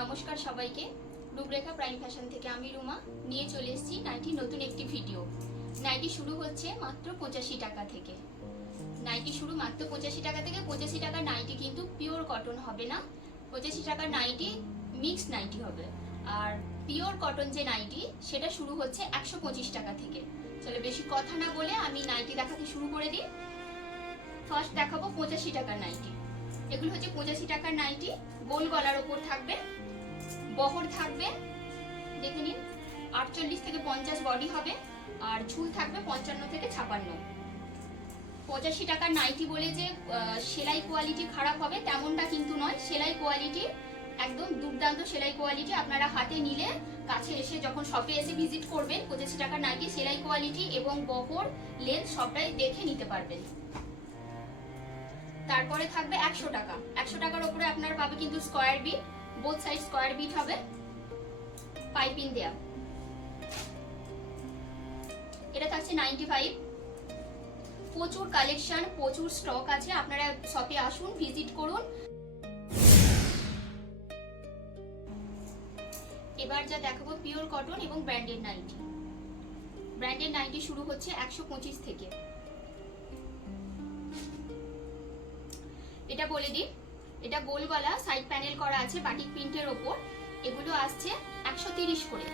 নমস্কার সবাইকে। রূপরেখা প্রাইম ফ্যাশন থেকে আমি রুমা। নিয়ে চলে এসেছি নাইটি নতুন একটি ভিডিও। নাইটি শুরু হচ্ছে মাত্র পঁচাশি টাকা থেকে। নাইটি শুরু মাত্র পঁচাশি টাকা থেকে। পঁচাশি টাকার নাইটি কিন্তু পিওর কটন হবে না। পঁচাশি টাকার নাইটি মিক্স নাইটি হবে। আর পিওর কটন যে নাইটি সেটা শুরু হচ্ছে একশো পঁচিশ টাকা থেকে। চলো বেশি কথা না বলে আমি নাইটি দেখাতে শুরু করে দিই। ফার্স্ট দেখাবো পঁচাশি টাকার নাইটি এগুলো হচ্ছে পঁচাশি টাকার নাইটি গোল গলার ওপর থাকবে বহর থাকবে, দেখে নিন, আটচল্লিশ থেকে পঞ্চাশ বডি হবে, আর ঝুল থাকবে পঞ্চান্ন থেকে ছাপান্ন। পঁচাশি টাকার নাইটি বলে যে সেলাই কোয়ালিটি খারাপ হবে, তেমনটা কিন্তু নয়। সেলাই কোয়ালিটি একদম দুর্দান্ত সেলাই কোয়ালিটি আপনারা হাতে নিলে, কাছে এসে যখন শপে এসে ভিজিট করবেন, পঁচাশি টাকার নাইটি, সেলাই কোয়ালিটি এবং বহর লেন্থ সবটাই দেখে নিতে পারবেন। তারপরে থাকবে একশো টাকা। একশো টাকার উপরে আপনার পাবে কিন্তু square bit both side square bit হবে। পাইপিং দেয়া এটা থাকছে নাইনটি ফাইভ প্রচুর কালেকশন প্রচুর স্টক আছে। আপনারা শপে আসুন ভিজিট করুন। এবার যা দেখাবো পিওর কটন এবং ব্র্যান্ডেড নাইটি ব্র্যান্ডেড নাইটি শুরু হচ্ছে একশো পঁচিশ থেকে। এটা বলে দিই এটা গোল গলা সাইড প্যানেল করা আছে বাটিক প্রিন্টের ওপর। এগুলো আসছে একশো করে।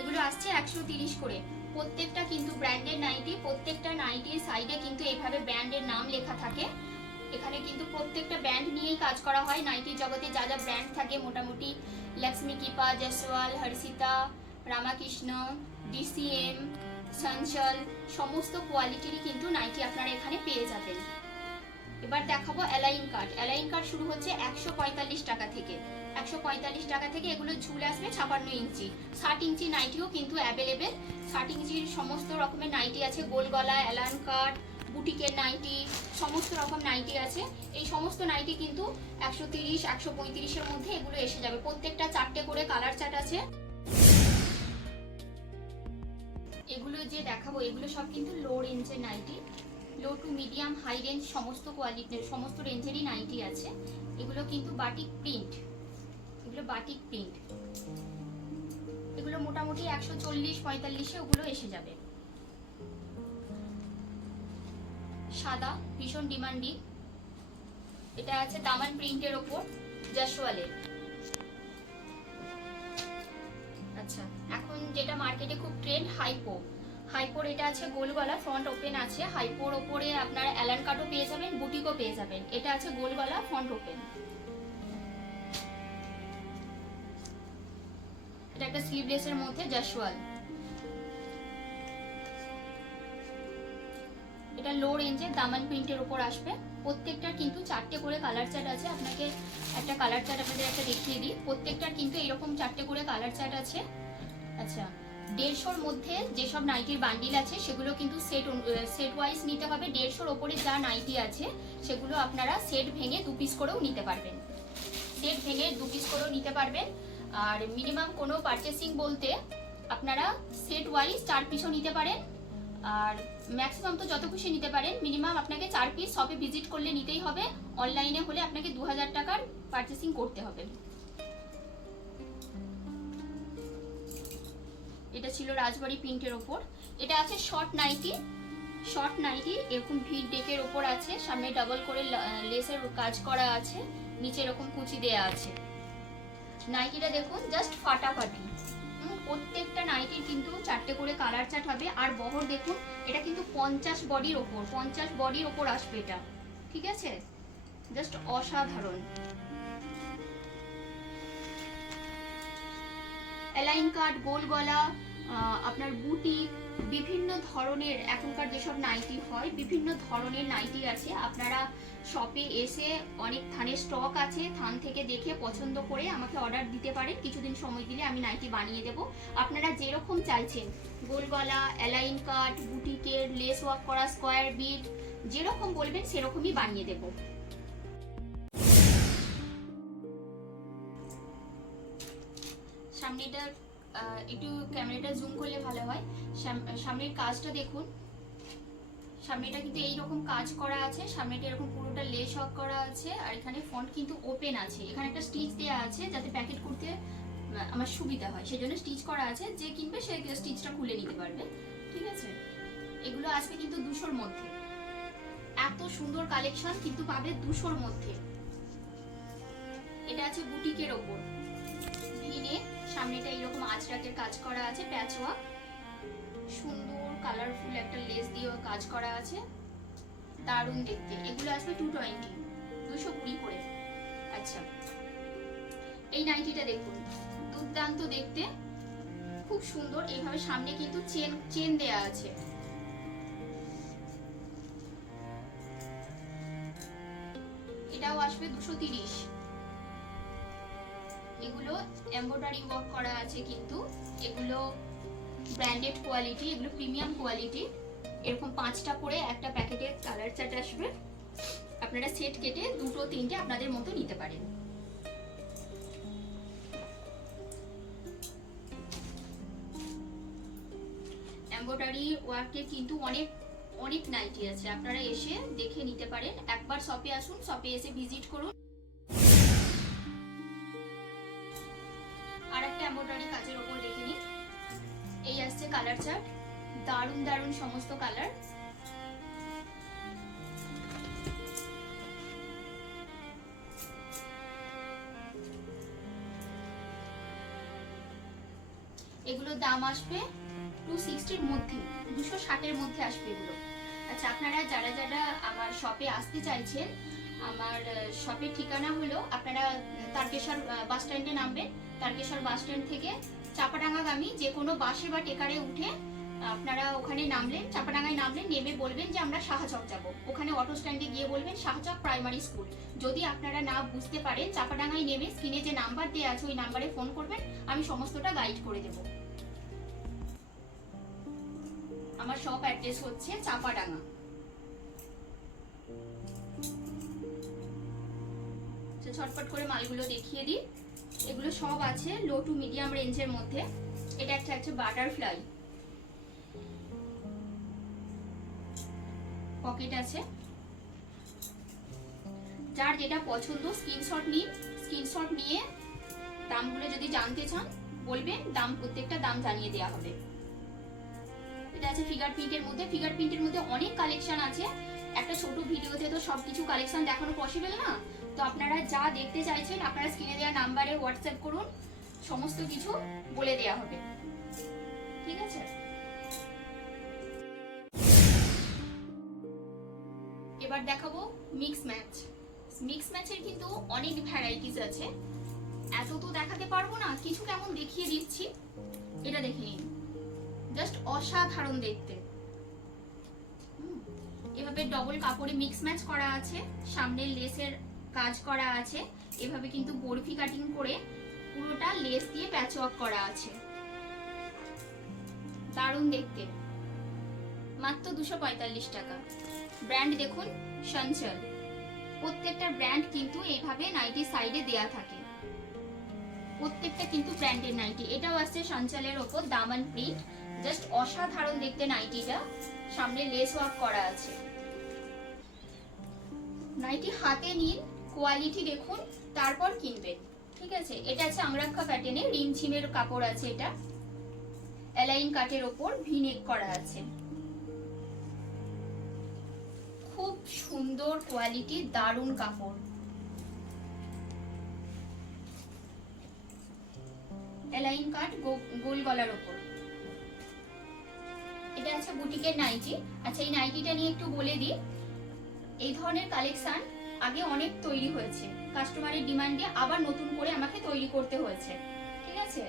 এগুলো আসছে একশো করে। প্রত্যেকটা কিন্তু ব্র্যান্ডের নাইটি প্রত্যেকটা নাইটির সাইডে কিন্তু এইভাবে ব্র্যান্ডের নাম লেখা থাকে। এখানে কিন্তু প্রত্যেকটা ব্র্যান্ড নিয়েই কাজ করা হয়। নাইটির জগতে যা যা ব্র্যান্ড থাকে, মোটামুটি লক্ষ্মী কিপা জয়সওয়াল হর্ষিতা রামাকৃষ্ণ ডিসিএম সঞ্চল সমস্ত কোয়ালিটিরই কিন্তু নাইটি আপনারা এখানে পেয়ে যাবেন। এবার দেখাবো অ্যালাইন কার্ড অ্যালাইন কার্ড শুরু হচ্ছে একশো পঁয়তাল্লিশ টাকা থেকে। একশো পঁয়তাল্লিশ টাকা থেকে এগুলো ঝুল আসবে ছাপান্ন ইঞ্চি। ষাট ইঞ্চি নাইটিও কিন্তু অ্যাভেলেবেল ষাট ইঞ্চির সমস্ত রকমের নাইটি আছে। গোল গলা অ্যালান কার্ড বুটিকের নাইটি সমস্ত রকম নাইটি আছে। এই সমস্ত নাইটি কিন্তু একশো তিরিশ, একশো পঁয়ত্রিশের মধ্যে এগুলো এসে যাবে। প্রত্যেকটা চারটে করে কালার চার্ট আছে। এগুলো যে দেখাবো, এগুলো সব কিন্তু লো রেঞ্জের nighty low to medium high range সমস্ত কোয়ালিটির সমস্ত রেঞ্জেরই নাইটি আছে। এগুলো কিন্তু বাটিক প্রিন্ট এগুলো বাটিক প্রিন্ট এগুলো মোটামুটি একশো চল্লিশ, পঁয়তাল্লিশে ওগুলো এসে যাবে। সাদা, ভীষণ ডিমান্ডিং এটা আছে দামান প্রিন্টের ওপর জাসওয়ালের আচ্ছা এখন যেটা মার্কেটে খুব ট্রেন্ড হাইপো হাইপোর এটা আছে গোল গলা ফ্রন্ট ওপেন আছে। হাইপোর ওপরে আপনার অ্যালান কাটও পেয়ে যাবেন বুটিকও পেয়ে যাবেন। এটা আছে গোল গলা ফ্রন্ট ওপেন এটা একটা স্লিভলেসের মধ্যে জাসওয়াল এটা লো রেঞ্জে দামান প্রিন্টের উপর আসবে। প্রত্যেকটার কিন্তু চারটে করে কালার চার্ট আছে। আপনাকে একটা কালার চার্ট আপনাদের একটা দেখিয়ে দিই। প্রত্যেকটার কিন্তু এরকম চারটে করে কালার চার্ট আছে। আচ্ছা। দেড়শোর মধ্যে যেসব নাইটির বান্ডিল আছে, সেগুলো কিন্তু সেট সেট ওয়াইজ নিতে হবে। দেড়শোর ওপরে যা নাইটি আছে, সেগুলো আপনারা সেট ভেঙে দু পিস করেও নিতে পারবেন। সেট ভেঙে দু পিস করেও নিতে পারবেন। আর মিনিমাম কোনো পারচেসিং বলতে আপনারা সেট ওয়াইজ চার পিসও নিতে পারেন। আর ম্যাক্সিমাম তো যত খুশি নিতে পারেন মিনিমাম আপনাকে চার পিস শপে ভিজিট করলে নিতেই হবে। অনলাইনে হলে আপনাকে দু হাজার টাকার পারচেসিং করতে হবে। এটা ছিল রাজবাড়ি প্রিন্টের ওপর। এটা আছে শর্ট নাইটি শর্ট নাইটি এরকম ভিড় ডেকের ওপর আছে। সামনে ডাবল করে লেসের কাজ করা আছে। নিচে এরকম কুচি দেয়া আছে। নাইটিটা দেখুন জাস্ট ফাটাফাটি। প্রত্যেকটা নাইটির কিন্তু চারটে করে কালার চাট হবে। আর বহর দেখুন, এটা কিন্তু পঞ্চাশ বডির ওপর, পঞ্চাশ বডির ওপর আসবে এটা। ঠিক আছে? জাস্ট অসাধারণ। অ্যালাইন কাট গোল গলা আপনার বুটি, বিভিন্ন ধরনের এখনকার যেসব নাইটি হয়, বিভিন্ন ধরনের নাইটি আছে। আপনারা শপে এসে অনেক থানের স্টক আছে থান থেকে দেখে পছন্দ করে আমাকে অর্ডার দিতে পারেন। কিছুদিন সময় দিলে আমি নাইটি বানিয়ে দেব। আপনারা যেরকম চাইছেন গোল গলা অ্যালাইন কাট বুটিকের লেস ওয়ার্ক করা স্কোয়ার বিট যেরকম বলবেন সেরকমই বানিয়ে দেব। সামনেটা একটু ক্যামেরাটা জুম করলে ভালো হয়। সামনের কাজটা দেখুন। সামনেটা কিন্তু এইরকম কাজ করা আছে। সামনেটা এরকম পুরোটা লেস ওয়ার্ক করা আছে। আর এখানে ফন্ট কিন্তু ওপেন আছে। এখানে একটা স্টিচ দেওয়া আছে যাতে প্যাকেট করতে আমার সুবিধা হয়। সেজন্য স্টিচ করা আছে। যে কিনবে সে স্টিচটা খুলে নিতে পারবে। ঠিক আছে? এগুলো আসবে কিন্তু দুশোর মধ্যে। এত সুন্দর কালেকশন কিন্তু পাবে দুশোর মধ্যে। এটা আছে বুটিকের ওপর। ভিনে সামনেটা এরকম আজরাকের কাজ করা আছে প্যাচ ওয়ার্ক সুন্দর কালারফুল একটা লেস দিয়ে কাজ করা আছে। দারুণ দেখতে। এগুলো আসবে টু টোয়েন্টি দুশো কুড়ি করে। আচ্ছা। এই নাইটিটা দেখুন। দুর্দান্ত দেখতে। খুব সুন্দর। এইভাবে সামনে কিন্তু চেন চেন দেয়া আছে। এটাও আসবে দুশো তিরিশ। এগুলো এমব্রয়ডারি ওয়ার্ক করা আছে কিন্তু। এগুলো ব্র্যান্ডেড কোয়ালিটি এগুলো প্রিমিয়াম কোয়ালিটি এরকম পাঁচটা করে একটা প্যাকেটের কালার চার্ট আসবে আপনারা সেট কেটে দুটো, তিনটে আপনাদের মতো নিতে পারেন। এমব্রয়ডারি ওয়ার্কের কিন্তু অনেক অনেক নাইটি আছে। আপনারা এসে দেখে নিতে পারেন। একবার শপে আসুন শপে এসে ভিজিট করুন। কালার চার্ট দারুণ দারুণ সমস্ত কালার এগুলোর দাম আসবে টু সিক্সটির মধ্যে, দুশো ষাটের মধ্যে আসবে এগুলো। আচ্ছা আপনারা যারা যারা আমার শপে আসতে চাইছেন, আমার শপের ঠিকানা হলো আপনারা তারকেশ্বর বাস স্ট্যান্ডে নামবেন। তারকেশ্বর বাস স্ট্যান্ড থেকে চাপাডাঙ্গাগামী যে কোনো বাসে বা টেকারে উঠে, আপনারা ওখানে নামলেন, চাপাডাঙ্গায় নামলেন, নেমে বলবেন যে আমরা সাহাচক যাব। ওখানে অটো স্ট্যান্ডে গিয়ে বলবেন সাহাচক প্রাইমারি স্কুল। যদি আপনারা না বুঝতে পারেন, চাপাডাঙ্গায় নেমে স্ক্রিনে যে নাম্বার দেওয়া আছে, ওই নাম্বারে ফোন করবেন, আমি সমস্তটা গাইড করে দেবো। আমার শপ অ্যাড্রেস হচ্ছে চাপাডাঙ্গা। ছটফট করে মালগুলো দেখিয়ে দিই। এগুলো সব আছে লো টু মিডিয়াম রেঞ্জের মধ্যে। এটা একটা আছে বাটারফ্লাই পকেট আছে। যার যেটা পছন্দ স্ক্রিনশট নিন। স্ক্রিনশট নিয়ে দামগুলো যদি জানতে চান, বলবেন, দাম প্রত্যেকটা দাম জানিয়ে দেওয়া হবে। এটা আছে ফিগার প্রিন্টের মধ্যে। ফিগার প্রিন্টের মধ্যে অনেক কালেকশন আছে। একটা ছোট ভিডিওতে তো সব কিছু কালেকশন দেখানো পসিবল না? তো আপনারা যা দেখতে চাইছেন, আপনারা স্ক্রিনে দেওয়া নাম্বারে হোয়াটসঅ্যাপ করুন, সমস্ত কিছু বলে দেওয়া হবে। ঠিক আছে? এবার দেখাবো মিক্স ম্যাচ মিক্স ম্যাচের কিন্তু অনেক ভ্যারাইটিস আছে। এত তো দেখাতে পারব না, কিছু কেমন দেখিয়ে দিচ্ছি। এটা দেখে নিন। জাস্ট অসাধারণ দেখতে। এভাবে ডবল কাপড়ে মিক্স ম্যাচ করা আছে, সামনে লেসের কাজ করা আছে, এভাবে কিন্তু বরফি কাটিং করে পুরোটা লেস দিয়ে প্যাচ ওয়ার্ক করা আছে। দারুণ দেখতে। মাত্র দুশো পঁয়তাল্লিশ টাকা। ব্র্যান্ড দেখুন সঞ্চল প্রত্যেকটা ব্র্যান্ড কিন্তু এইভাবে নাইটি সাইডে দেয়া থাকে। প্রত্যেকটা কিন্তু ব্র্যান্ডের নাইটি এটাও আসছে সঞ্চলের ওপর দামান প্রিন্ট জাস্ট অসাধারণ দেখতে নাইটিটা সামনে লেস ওয়ার্ক করা আছে। নাইটি হাতে নিন, কোয়ালিটি দেখুন, তারপর কিনবেন। ঠিক আছে? এটা আছে আংরাক্ষা প্যাটার্নে রিমঝিমের কাপড় আছে এটা। অ্যালাইন কাটের ওপর ভিনেক করা আছে। খুব সুন্দর কোয়ালিটি, দারুণ কাপড়। অ্যালাইন কাট গোল গলার ওপর। এটা আছে বুটিকের নাইটি। আচ্ছা এই নাইটিটা নিয়ে একটু বলে দিই। এই ধরনের আগে অনেক তৈরি হয়েছে। কাস্টমারের ডিমান্ডে আবার নতুন করে আমাকে তৈরি করতে হয়েছে। ঠিক আছে?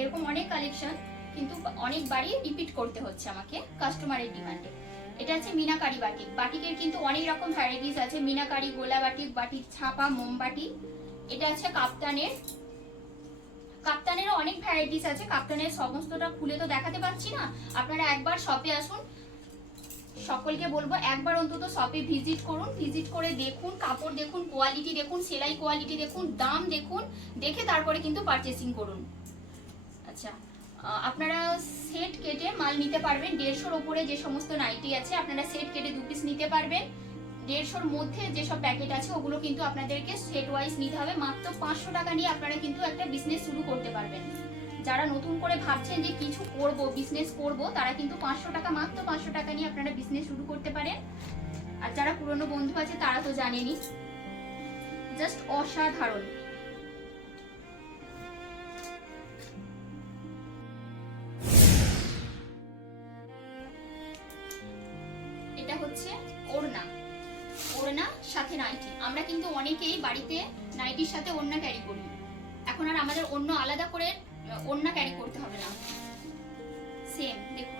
এরকম অনেক কালেকশন, কিন্তু অনেকবারই রিপিট করতে হচ্ছে আমাকে কাস্টমারের ডিমান্ডে। এটা আছে মিনাকারি বাটিক। বাটিকের কিন্তু অনেক রকম ভ্যারাইটিস আছে। মিনাকারি গোলা বাটিক বাটিক ছাপা, মোমবাটি। এটা আছে কাপ্তানের কাপ্তানেরও অনেক ভ্যারাইটিস আছে। কাপ্তানের সমস্তটা খুলে তো দেখাতে পাচ্ছি না। আপনারা একবার শপে আসুন। সকলকে বলব, একবার অন্তত শপে ভিজিট করুন। ভিজিট করে দেখুন, কাপড় দেখুন কোয়ালিটি দেখুন, সেলাই কোয়ালিটি দেখুন, দাম দেখুন, দেখে তারপরে কিন্তু পারচেসিং করুন। আচ্ছা আপনারা সেট কেটে মাল নিতে পারবেন। দেড়শোর ওপরে যে সমস্ত নাইটি আছে, আপনারা সেট কেটে দু পিস নিতে পারবেন। দেড়শোর মধ্যে যেসব প্যাকেট আছে, ওগুলো কিন্তু আপনাদেরকে সেট ওয়াইজ নিতে হবে। মাত্র পাঁচশো টাকা নিয়ে আপনারা কিন্তু একটা বিজনেস শুরু করতে পারবেন। যারা নতুন করে ভাবছেন যে কিছু করব বিজনেস করব, তারা কিন্তু পাঁচশো টাকা, মাত্র পাঁচশো টাকা নিয়ে আপনারা বিজনেস শুরু করতে পারেন। আর যারা পুরনো বন্ধু আছে, তারা তো জানেনই। জাস্ট অসাধারণ। এটা হচ্ছে ওড়না। ওড়না সাথে নাইটি আমরা কিন্তু অনেকেই বাড়িতে নাইটির সাথে ওড়না ক্যারি করি। এখন আর আমাদের অন্য আলাদা করে ওন্না ক্যারি করতে হবে না। সেম দেখুন।